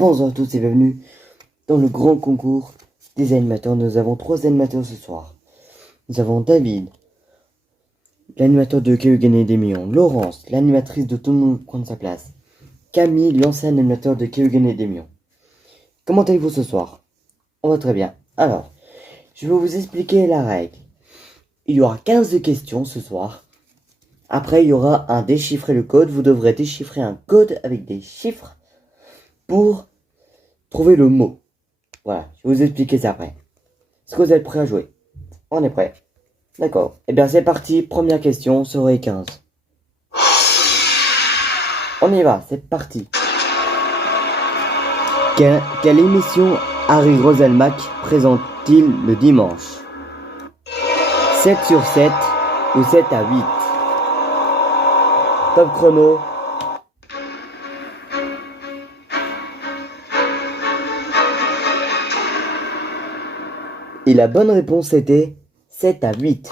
Bonjour à tous et bienvenue dans le grand concours des animateurs. Nous avons 3 animateurs ce soir. Nous avons David, l'animateur de Qui veut gagner des millions, Laurence, l'animatrice de Tout le monde prendre sa place, Camille, l'ancien animateur de Qui veut gagner des millions. Comment allez-vous ce soir? On va très bien. Alors, je vais vous expliquer la règle. Il y aura 15 questions ce soir. Après, il y aura un déchiffrer le code. Vous devrez déchiffrer un code avec des chiffres pour trouver le mot. Voilà, je vais vous expliquer ça après. Est-ce que vous êtes prêts à jouer? On est prêt. D'accord. Eh bien, c'est parti. Première question sur les 15. On y va, c'est parti. Quelle émission Harry Roselmack présente-t-il le dimanche? 7 sur 7 ou 7 à 8? Top chrono. Et la bonne réponse était 7 à 8.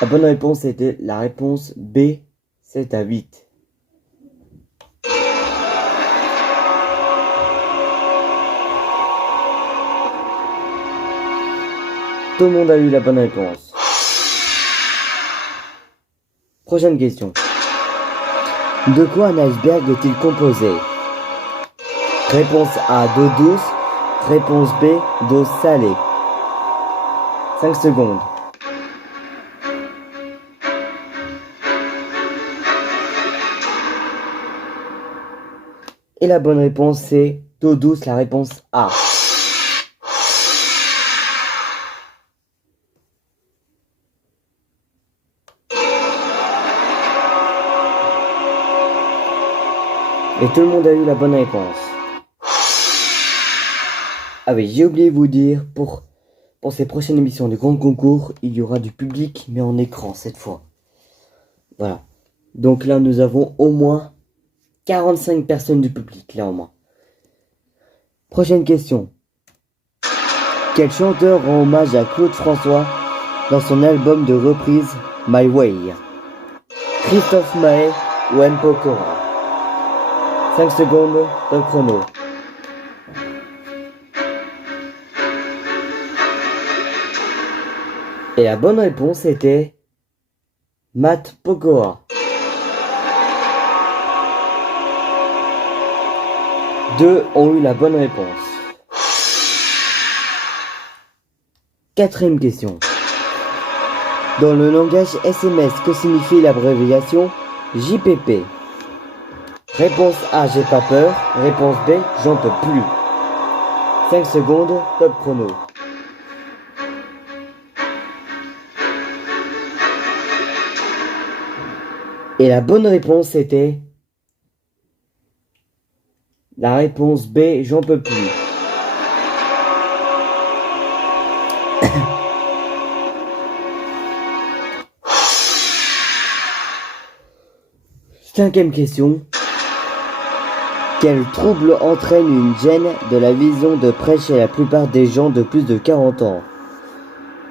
La bonne réponse était la réponse B, 7 à 8. Tout le monde a eu la bonne réponse. Prochaine question. De quoi un iceberg est-il composé? Réponse A, d'eau douce. Réponse B, d'eau salée. 5 secondes. Et la bonne réponse c'est d'eau douce, la réponse A. Et tout le monde a eu la bonne réponse. Ah oui, j'ai oublié de vous dire, pour ces prochaines émissions du grand concours, il y aura du public, mais en écran cette fois. Voilà. Donc là, nous avons au moins 45 personnes du public, là au moins. Prochaine question. Quel chanteur rend hommage à Claude François dans son album de reprise My Way? Christophe Maé ou M. Pokora? 5 secondes, top chrono. Et la bonne réponse était Matt Pokora. 2 ont eu la bonne réponse. 4e question. Dans le langage SMS, que signifie l'abréviation JPP? Réponse A, j'ai pas peur. Réponse B, j'en peux plus. 5 secondes, top chrono. Et la bonne réponse était la réponse B, j'en peux plus. 5e question. Quel trouble entraîne une gêne de la vision de près chez la plupart des gens de plus de 40 ans?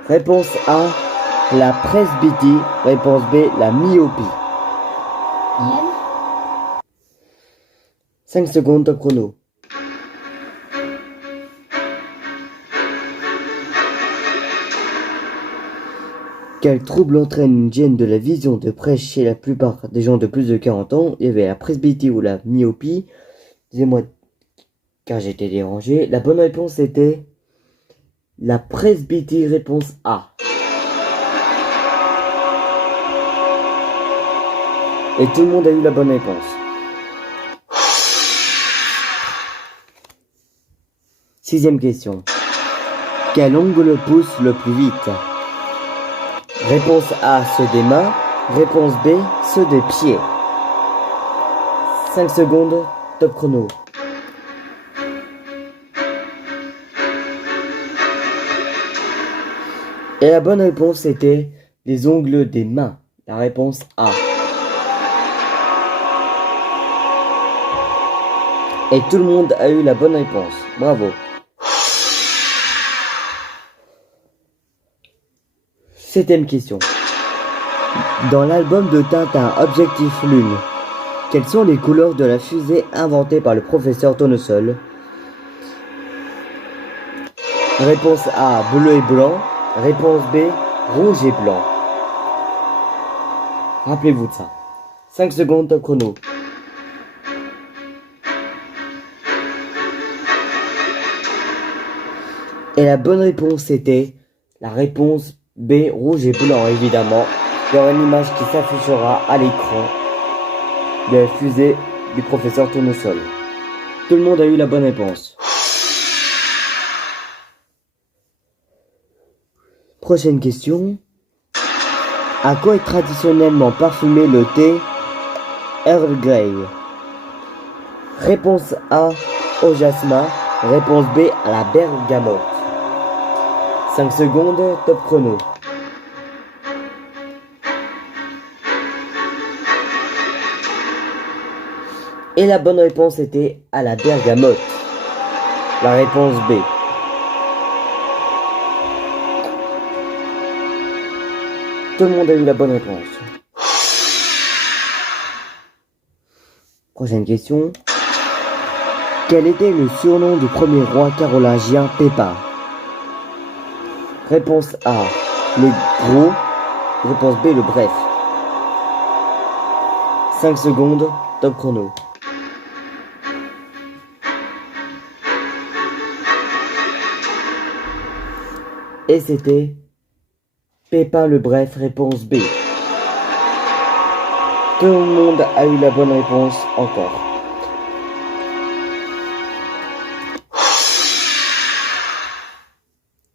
Réponse A, la presbytie. Réponse B, la myopie. 5 secondes, top chrono. Quel trouble entraîne une gêne de la vision de près chez la plupart des gens de plus de 40 ans? Il y avait la presbytie ou la myopie. Excusez-moi car j'ai été dérangé. La bonne réponse était la presbytie, réponse A. Et tout le monde a eu la bonne réponse. Sixième question. Quel ongle pousse le plus vite? Réponse A, ceux des mains. Réponse B, ceux des pieds. 5 secondes, top chrono. Et la bonne réponse était les ongles des mains. La réponse A. Et tout le monde a eu la bonne réponse. Bravo. Septième question. Dans l'album de Tintin Objectif Lune, quelles sont les couleurs de la fusée inventée par le professeur Tournesol? Réponse A, bleu et blanc. Réponse B, rouge et blanc. Rappelez-vous de ça. 5 secondes, top chrono. Et la bonne réponse était la réponse B, rouge et blanc, évidemment. Il y aura une image qui s'affichera à l'écran de la fusée du professeur Tournesol. Tout le monde a eu la bonne réponse. Prochaine question. À quoi est traditionnellement parfumé le thé Earl Grey? Réponse A, au jasmin. Réponse B, à la bergamote. 5 secondes, top chrono. Et la bonne réponse était à la bergamote. La réponse B. Tout le monde a eu la bonne réponse. Prochaine question. Quel était le surnom du premier roi carolingien Pépin? Réponse A, le gros. Réponse B, le bref. 5 secondes, top chrono. Et c'était Pépin le bref, réponse B. Tout le monde a eu la bonne réponse encore.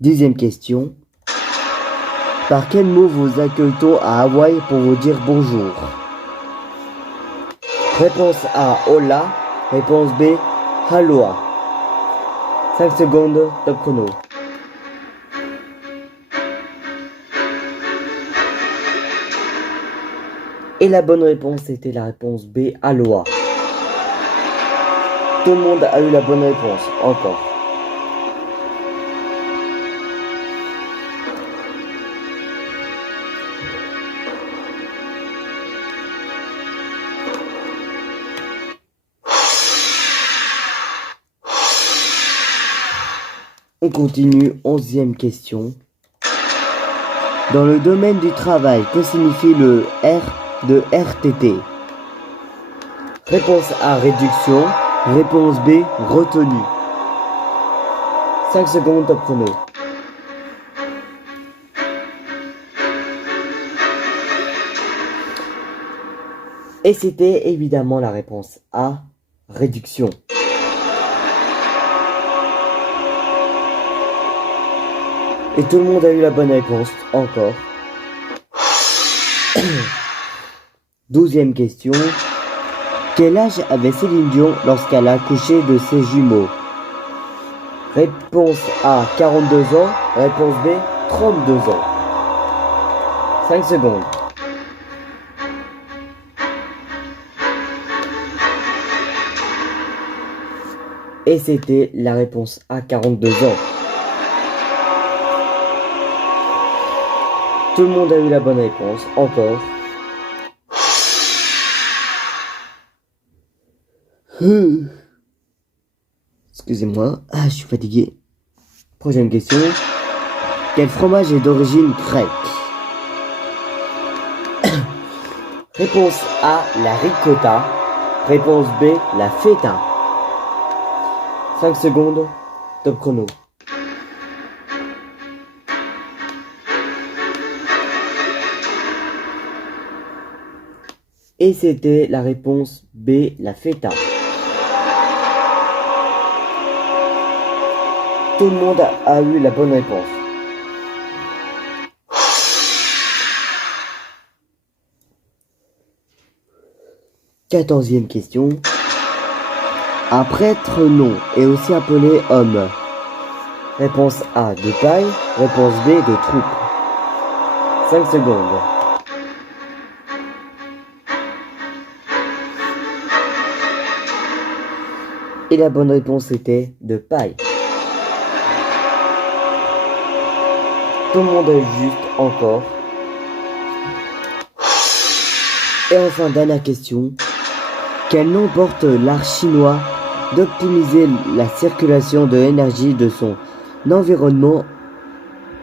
Dixième question. Par quel mot vous accueille-t-on à Hawaï pour vous dire bonjour? Réponse A, hola. Réponse B, aloha. 5 secondes, top chrono. Et la bonne réponse était la réponse B, aloha. Tout le monde a eu la bonne réponse, encore. On continue, 11e question. Dans le domaine du travail, que signifie le R de RTT? Réponse A, réduction. Réponse B, retenue. 5 secondes, top chrono. Et c'était évidemment la réponse A, réduction. Et tout le monde a eu la bonne réponse, encore. 12e question. Quel âge avait Céline Dion lorsqu'elle a accouché de ses jumeaux? Réponse A, 42 ans. Réponse B, 32 ans. 5 secondes. Et c'était la réponse A, 42 ans. Tout le monde a eu la bonne réponse, encore. Excusez-moi, je suis fatigué. Prochaine question. Quel fromage est d'origine grecque? Réponse A, la ricotta. Réponse B, la feta. 5 secondes, top chrono. Et c'était la réponse B, la feta. Tout le monde a eu la bonne réponse. Quatorzième question. Un prêtre non est aussi appelé homme. Réponse A, de paille. Réponse B, de troupe. 5 secondes. Et la bonne réponse était de paille. Tout le monde a juste encore. Et enfin, dernière question. Quel nom porte l'art chinois d'optimiser la circulation de l'énergie de son environnement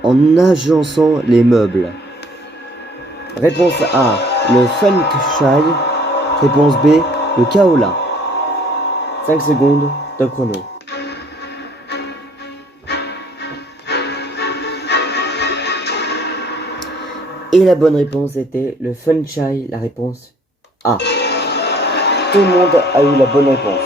en agençant les meubles? Réponse A, le Feng Shui. Réponse B, le Kaolin. 5 secondes, top chrono. Et la bonne réponse était le Feng Shui, la réponse A. Tout le monde a eu la bonne réponse.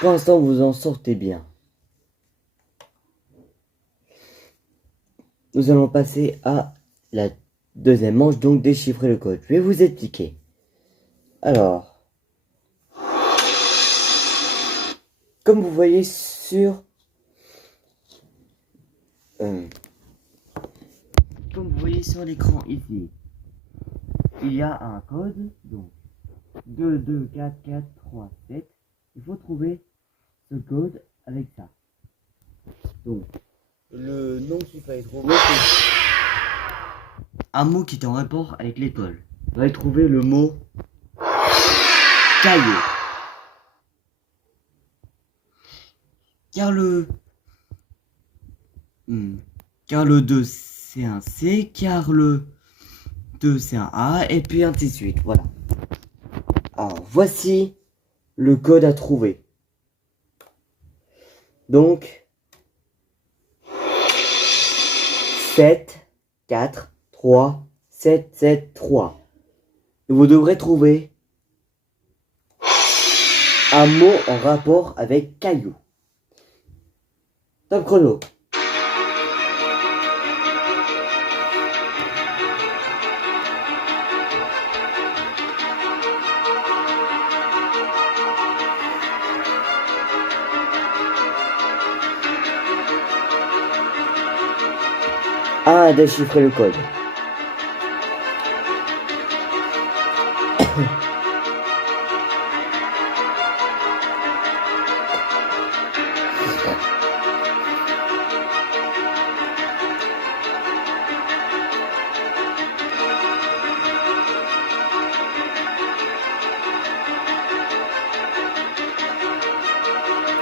Pour l'instant, vous en sortez bien. Nous allons passer à la deuxième manche, donc déchiffrer le code. Je vais vous expliquer. Alors, comme vous voyez sur l'écran ici, il y a un code, donc 2, 2, 4, 4, 3, 7. Il faut trouver ce code avec ça. Donc, le nom qu'il fallait trouver, c'est un mot qui est en rapport avec l'école. Vous allez trouver le mot cahier. Car le 2 c'est un C, car le 2 c'est un A, et puis ainsi de suite. Voilà. Alors voici le code à trouver. Donc 7, 4, 3, 7, 7, 3. Et vous devrez trouver un mot en rapport avec caillou. Top chrono. À déchiffrer le code.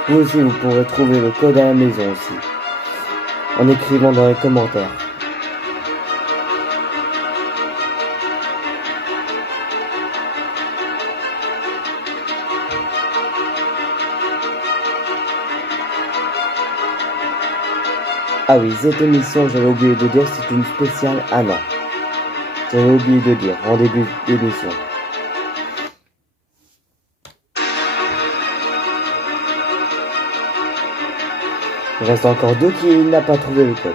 Vous aussi, vous pourrez trouver le code à la maison aussi, en écrivant dans les commentaires. Ah oui, cette émission, j'avais oublié de dire, c'est une spéciale un an. J'avais oublié de dire en début d'émission. Il reste encore deux qui n'a pas trouvé le code.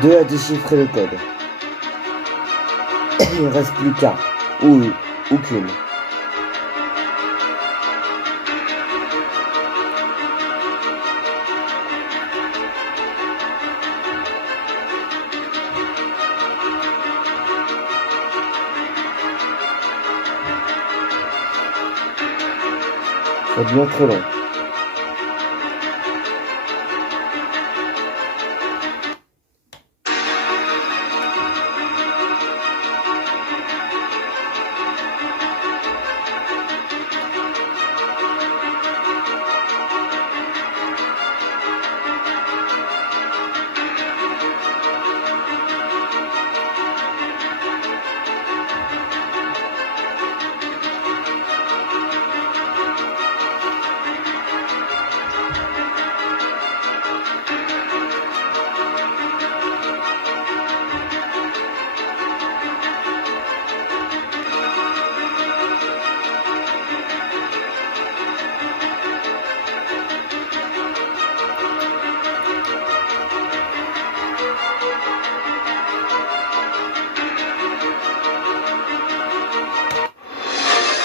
Deux à déchiffrer le code. Il ne reste plus qu'un ou qu'une. Ça devient très long.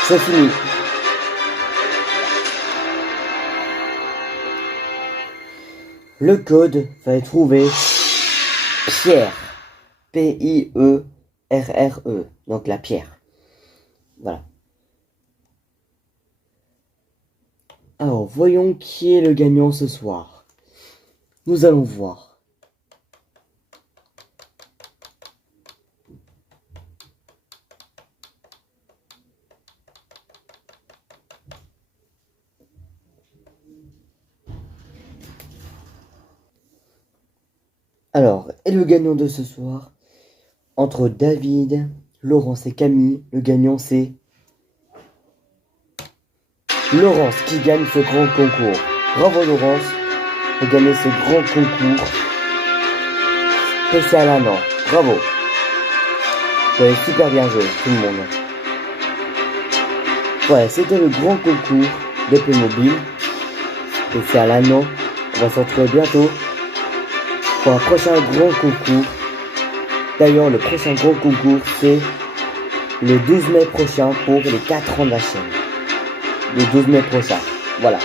C'est fini. Le code va être trouvé Pierre. P-I-E-R-R-E. Donc la pierre. Voilà. Alors, voyons qui est le gagnant ce soir. Nous allons voir. Alors, et le gagnant de ce soir, entre David, Laurence et Camille, le gagnant c'est Laurence qui gagne ce grand concours. Bravo Laurence pour gagner ce grand concours spécial un an. Bravo. Vous avez super bien joué, tout le monde. Voilà, c'était le grand concours de Playmobil spécial un an. On va se retrouver bientôt pour un prochain grand concours. D'ailleurs, le prochain grand concours, c'est le 12 mai prochain pour les 4 ans de la chaîne. Le 12 mai prochain. Voilà.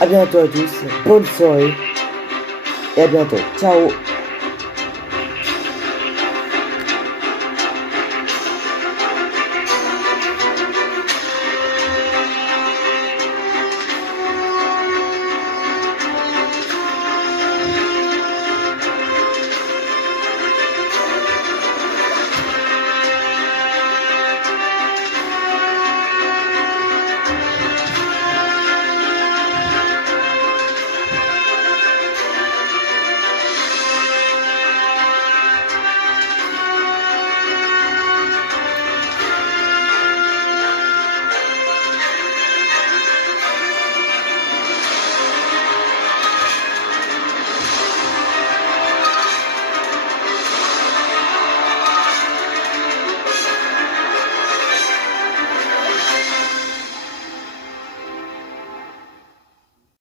A bientôt à tous. Bonne soirée. Et à bientôt. Ciao.